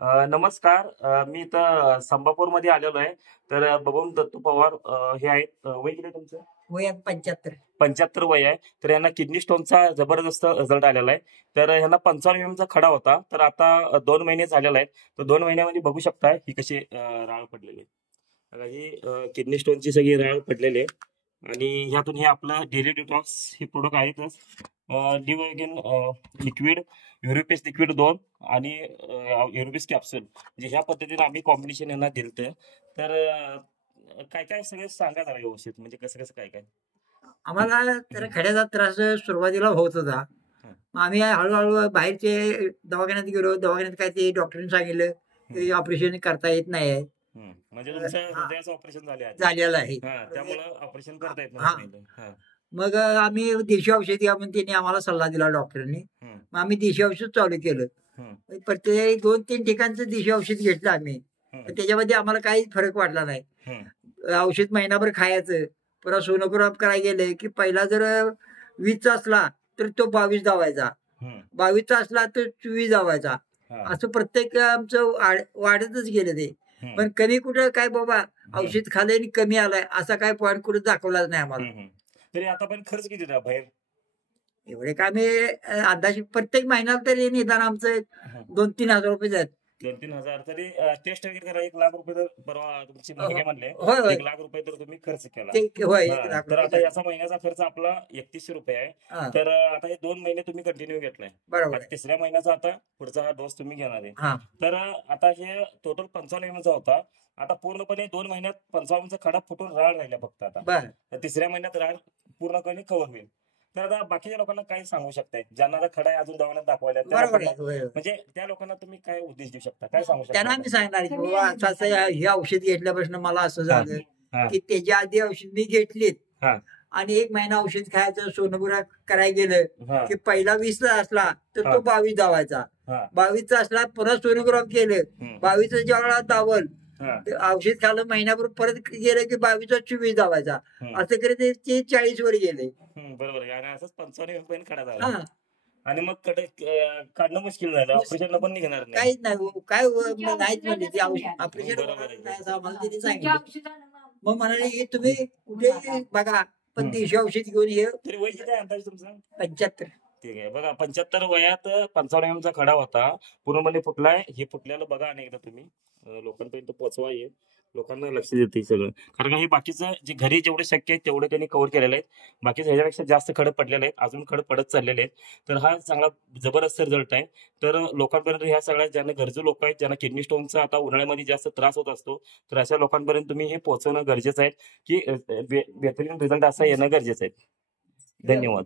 नमस्कार. मी इथं संभापूरमध्ये आलेलो आहे. तर बबन दत्तू पवार हे आहेत. वय किती आहे तुमचं? वय 75. 75 वय आहे. तर यांना किडनी स्टोनचा जबरदस्त रिझल्ट आलेला आहे. तर ह्यांना 55 चा खडा होता. तर आता 2 महिने झालेला आहे. तर 2 महिन्यामध्ये बघू शकता ही कशी राळ पडलेली आहे. बघा ही किडनी स्टोनची सगळी राळ पडलेली आहे. आणि ह्यातून हे आपलं डेली डिटॉक्स हे प्रोडक्ट आहेतच. डिवॅगन लिक्विड, युरोपेस लिक्विड 2 आणि युरोपेस कॅप्सूल म्हणजे ह्या पद्धतीने आम्ही कॉम्बिनेशन यांना दिलतं. तर काय काय सगळं सांगा जरा व्यवस्थित, म्हणजे कसं कसं काय काय. आम्हाला तर खड्याचा त्रास सुरुवातीला होत होता. मग आम्ही हळूहळू बाहेरचे दवाखान्यात गेलो. दवाखान्यात काय ते डॉक्टरांनी सांगितलं की ऑपरेशन करता येत नाही आहे. म्हणजे तुमचं हृदयाचं ऑपरेशन झालेलं आहे. त्यामुळं ऑपरेशन करता येत हा. नाही. मग आम्ही देशी औषध घ्या म्हणून त्यांनी आम्हाला सल्ला दिला डॉक्टरांनी. मग आम्ही देशी औषध चालू केलं. प्रत्येक 2-3 ठिकाणचं देशी औषध घेतलं आम्ही. पण त्याच्यामध्ये आम्हाला काही फरक वाटला नाही. औषध महिनाभर खायचं, पुन्हा सोनोग्राफ करायला गेले की पहिला जर 20चा असला तर तो 22 दावायचा, 22चा असला तर 24 दावायचा. असं प्रत्येक आमचं वाढतच गेलं ते. पण कमी कुठं काय बाबा औषध खाल्लं आणि कमी आलाय असा काय पॉईंट कुठं दाखवलाच नाही आम्हाला. तरी आतापर्यंत खर्च किती होता बाहेर? एवढे काय मी अंदाजे प्रत्येक महिन्याला तरी निदान आमचं 2-3 हजार रुपये जात. 2-3 हजार तरी टेस्ट वगैरे करा. 1 लाख रुपये तर परवा तुमची मुलगी म्हणले होय होय 1 लाख रुपये तर तुम्ही खर्च केला. होय तर आता याचा महिन्याचा खर्च आपला 3100 रुपये आहे. तर आता हे 2 महिने तुम्ही कंटिन्यू घेतलाय. बरोबर. तिसऱ्या महिन्याचा आता पुढचा हा डोस तुम्ही घेणार आहे. तर आता हे टोटल 55 चा होता. आता पूर्णपणे 2 महिन्यात 55 चा खडा फुटून राळ राहिला फक्त आता. तर तिसऱ्या महिन्यात राळ पूर्णपणे कव्हर होईल. तर आता बाकीच्या लोकांना काय सांगू शकताय, ज्यांना आता खडा अजून दवाखान्यात दाखवायला, म्हणजे त्या लोकांना तुम्ही काय उपदेश देऊ शकता, काय सांगू शकता? त्यांना आम्ही सांगणार की बाबा असं हे औषध घेतल्यापासून मला असं झालं की त्याच्या आधी औषध मी घेतलीत आणि 1 महिना औषध खायचं, सोनोग्राफ करायला गेलं की पहिला 20चा असला तर तो 22 दावायचा, 22चा असला पुन्हा सोनोग्राफ केलं, 22चा ज्या वेळा दावल औषध खाल्लं महिनाभर परत गेलं की 22चा 24 दावायचा. असं करीत ते 40 वर गेले. बरोबर आहे. आणि असंच 55 खडा झाला. आणि मग काढणं मुश्किल झालं. ऑपरेशन पण निघणार नाही. काहीच नाही. काय नाहीच म्हणले ते ऑपरेशन आम्हाला त्यांनी सांगितलं. मग म्हणाले तुम्ही कुठे बघा पण देशी औषध घेऊन ये. तरी वय किती आहे अंदाज तुमचा? 75. ठीक आहे. बघा 75 वयात 55 चा खडा होता, पूर्णपणे फुटलाय. हे फुटल्याला बघा आणि एकदा तुम्ही लोकांपर्यंत पोहोचवा. हे लोकांना लक्ष देते सगळं, कारण हे बाकीचं जे घरी जेवढे शक्य आहे तेवढे त्यांनी कव्हर केलेले आहेत. बाकीचं ह्याच्यापेक्षा जास्त खडं पडलेले आहेत, अजून खडं पडत चाललेले आहेत. तर हा चांगला जबरदस्त रिझल्ट आहे. तर लोकांपर्यंत ह्या सगळ्या ज्यांना गरजू लोक आहेत, ज्यांना किडनी स्टोनचा आता उन्हाळ्यामध्ये जास्त त्रास होत असतो, तर अशा लोकांपर्यंत तुम्ही हे पोहोचवणं गरजेचं आहे की बेहतरीन रिझल्ट असा येणं गरजेचं आहे. धन्यवाद.